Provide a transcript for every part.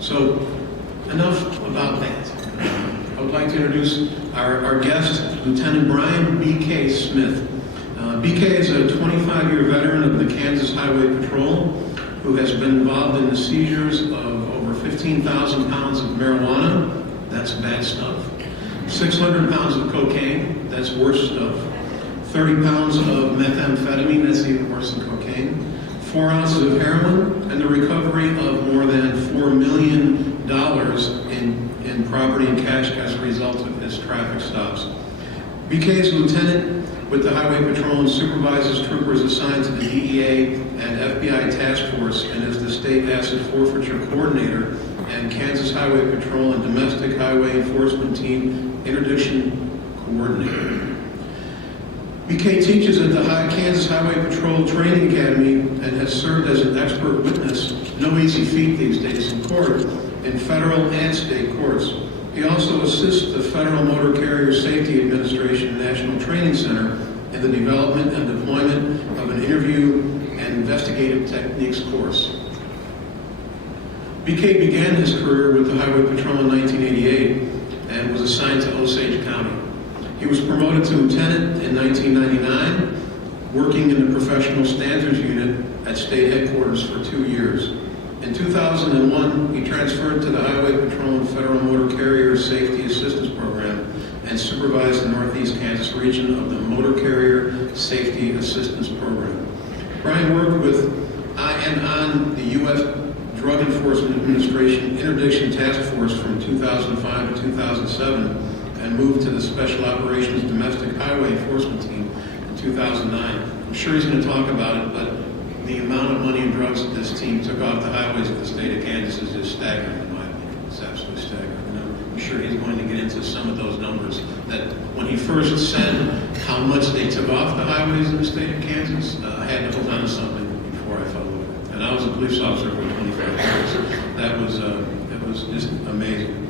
So enough about that. I would like to introduce our guest, Lieutenant Brian B.K. Smith. B.K. is a 25-year veteran of the Kansas Highway Patrol who has been involved in the seizures of over 15,000 pounds of marijuana, that's bad stuff, 600 pounds of cocaine, that's worse stuff, 30 pounds of methamphetamine, that's even worse than cocaine, 4 ounces of heroin, and the recovery of more than $4 million in property and cash as a result of his traffic stops. BK is lieutenant with the Highway Patrol and supervises troopers assigned to the DEA and FBI task force and is the state asset forfeiture coordinator and Kansas Highway Patrol and Domestic Highway Enforcement Team interdiction coordinator. BK teaches at the Kansas Highway Patrol Training Academy and has served as an expert witness, no easy feat these days in court, in federal and state courts. He also assists the Federal Motor Carrier Safety Administration National Training Center in the development and deployment of an interview and investigative techniques course. BK began his career with the Highway Patrol in 1988 and was assigned to Osage County. He was promoted to lieutenant in 1999, working in the Professional Standards Unit at state headquarters for 2 years. In 2001, he transferred to the Highway Patrol and Federal Motor Carrier Safety Assistance Program and supervised the Northeast Kansas region of the Motor Carrier Safety Assistance Program. Brian worked with and on the U.S. Drug Enforcement Administration Interdiction Task Force from 2005 to 2007 and moved to the Special Operations Domestic Highway Enforcement Team in 2009. I'm sure he's going to talk about it, but the amount of money and drugs that this team took off the highways of the state of Kansas is just staggering in my opinion. It's absolutely staggering. And I'm sure he's going to get into some of those numbers that when he first said how much they took off the highways in the state of Kansas, I had to hold on to something before I fell over. And I was a police officer for 25 years. That was, it was just amazing.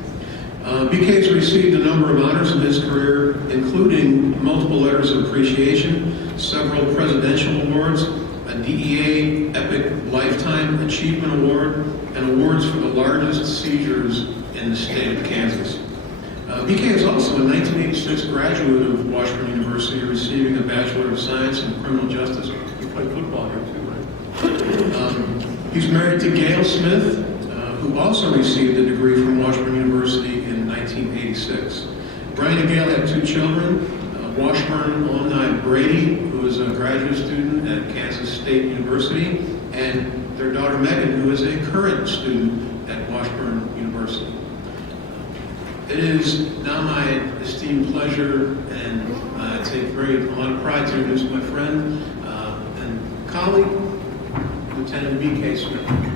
BK has received a number of honors in his career, including multiple letters of appreciation, several presidential awards, a DEA Epic Lifetime Achievement Award, and awards for the largest seizures in the state of Kansas. BK is also a 1986 graduate of Washburn University, receiving a Bachelor of Science in Criminal Justice. He played football here too, right? He's married to Gail Smith, who also received a degree from Washburn University in 1986. Brian and Gail have 2 children, Washburn alumni Brady, who is a graduate student at Kansas State University, and their daughter Megan, who is a current student at Washburn University. It is now my esteemed pleasure, and I take a lot of pride to introduce my friend and colleague, Lieutenant B.K. Smith.